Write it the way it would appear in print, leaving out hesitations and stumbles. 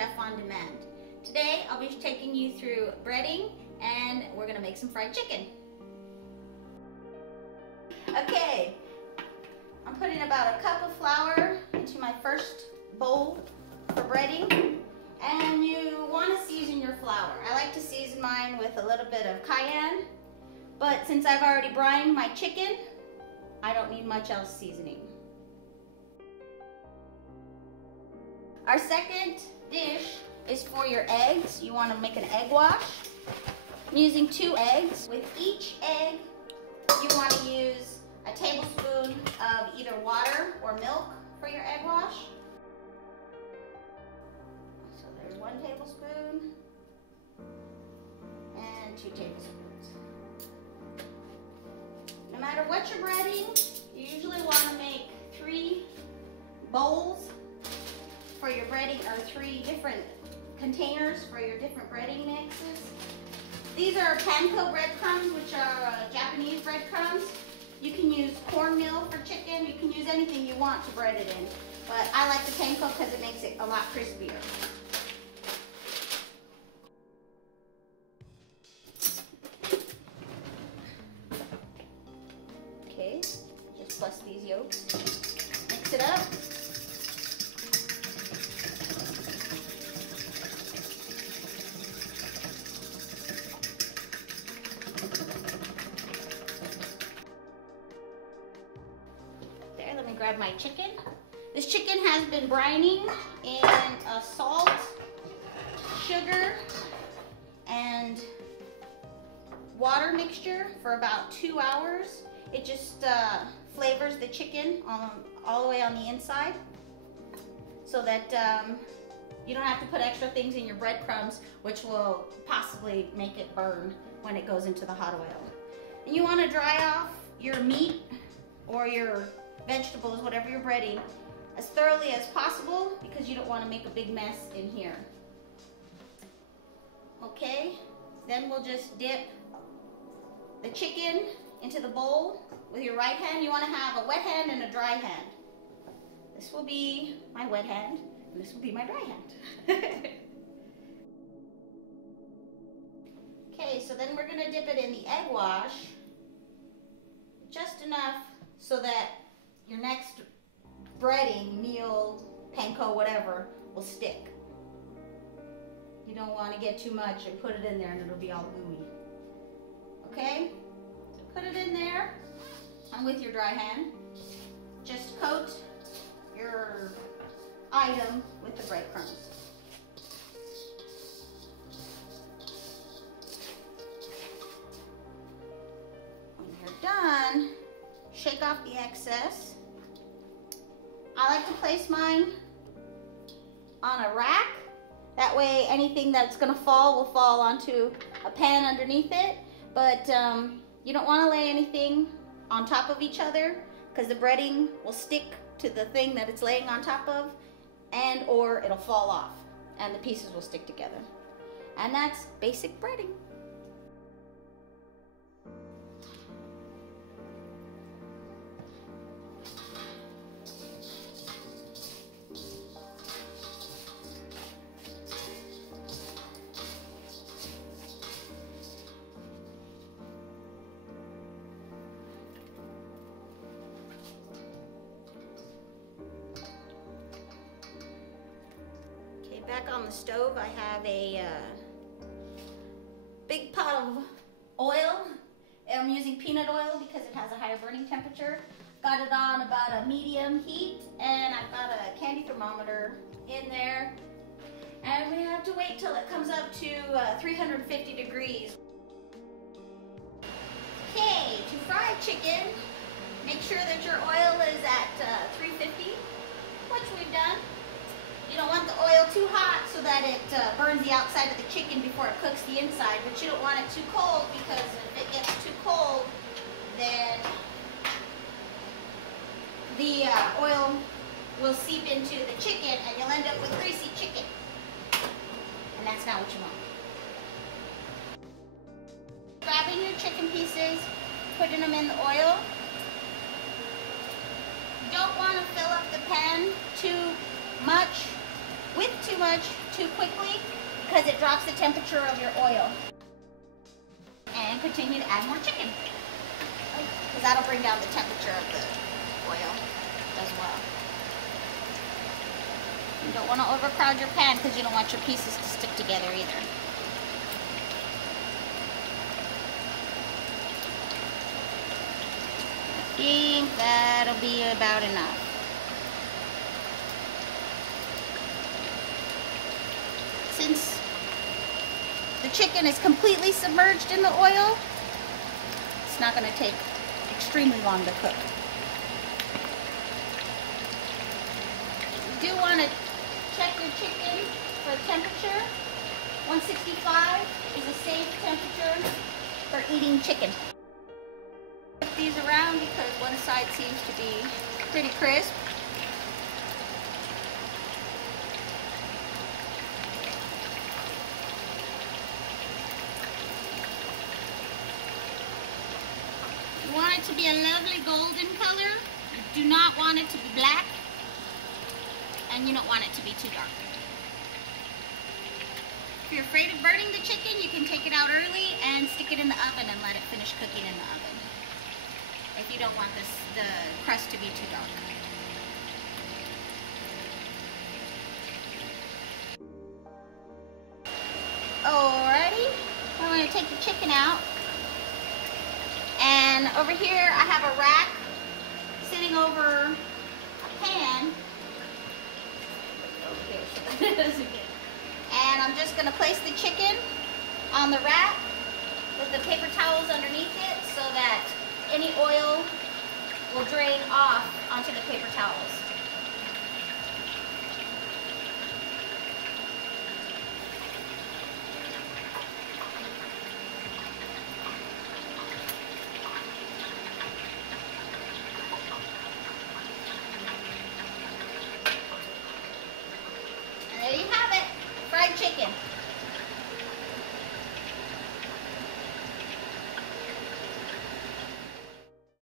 Chef on Demand. Today I'll be taking you through breading and we're gonna make some fried chicken. Okay, I'm putting about a cup of flour into my first bowl for breading, and you want to season your flour. I like to season mine with a little bit of cayenne, but since I've already brined my chicken, I don't need much else seasoning. Our second dish is for your eggs. You want to make an egg wash. I'm using 2 eggs. With each egg, you want to use a tablespoon of either water or milk for your egg wash. So there's 1 tablespoon and 2 tablespoons. No matter what you're breading, you usually want to make 3 bowls for your breading, or 3 different containers for your different breading mixes. These are panko breadcrumbs, which are Japanese breadcrumbs. You can use cornmeal for chicken. You can use anything you want to bread it in. But I like the panko because it makes it a lot crispier. Okay, just bust these yolks. Mix it up. Let me grab my chicken. This chicken has been brining in salt, sugar, and water mixture for about 2 hours. It just flavors the chicken all the way on the inside, so that you don't have to put extra things in your breadcrumbs, which will possibly make it burn when it goes into the hot oil. And you want to dry off your meat or your vegetables, whatever you're breading, as thoroughly as possible, because you don't want to make a big mess in here. Okay, then we'll just dip the chicken into the bowl with your right hand. You want to have a wet hand and a dry hand. This will be my wet hand, and this will be my dry hand. Okay, so then we're going to dip it in the egg wash, just enough so that your next breading, meal, panko, whatever, will stick. You don't want to get too much and put it in there and it'll be all gooey. Okay? So put it in there, and with your dry hand, just coat your item with the breadcrumbs. When you're done, shake off the excess. I like to place mine on a rack. That way anything that's gonna fall will fall onto a pan underneath it. But you don't wanna lay anything on top of each other, because the breading will stick to the thing that it's laying on top of, and or it'll fall off and the pieces will stick together. And that's basic breading. Back on the stove, I have a big pot of oil. I'm using peanut oil because it has a higher burning temperature. Got it on about a medium heat, and I've got a candy thermometer in there. And we have to wait till it comes up to 350 degrees. Okay, to fry chicken, make sure that your oil is at 350, which we've done. You don't want the oil too hot so that it burns the outside of the chicken before it cooks the inside, but you don't want it too cold, because if it gets too cold, then the oil will seep into the chicken and you'll end up with greasy chicken. And that's not what you want. Grabbing your chicken pieces, putting them in the oil. You don't want to fill up the pan too much whip too much too quickly because it drops the temperature of your oil. And continue to add more chicken, because that'll bring down the temperature of the oil as well. You don't want to overcrowd your pan because you don't want your pieces to stick together either. I think that'll be about enough. Since the chicken is completely submerged in the oil, it's not going to take extremely long to cook. You do want to check your chicken for temperature. 165 is a safe temperature for eating chicken. Flip these around because one side seems to be pretty crisp. You want it to be a lovely golden color. You do not want it to be black, and you don't want it to be too dark. If you're afraid of burning the chicken, you can take it out early and stick it in the oven and let it finish cooking in the oven. If you don't want the crust to be too dark. Alrighty, I'm going to take the chicken out. And over here I have a rack sitting over a pan. And I'm just going to place the chicken on the rack with the paper towels underneath it so that any oil will drain off onto the paper towels. And there you have it, fried chicken.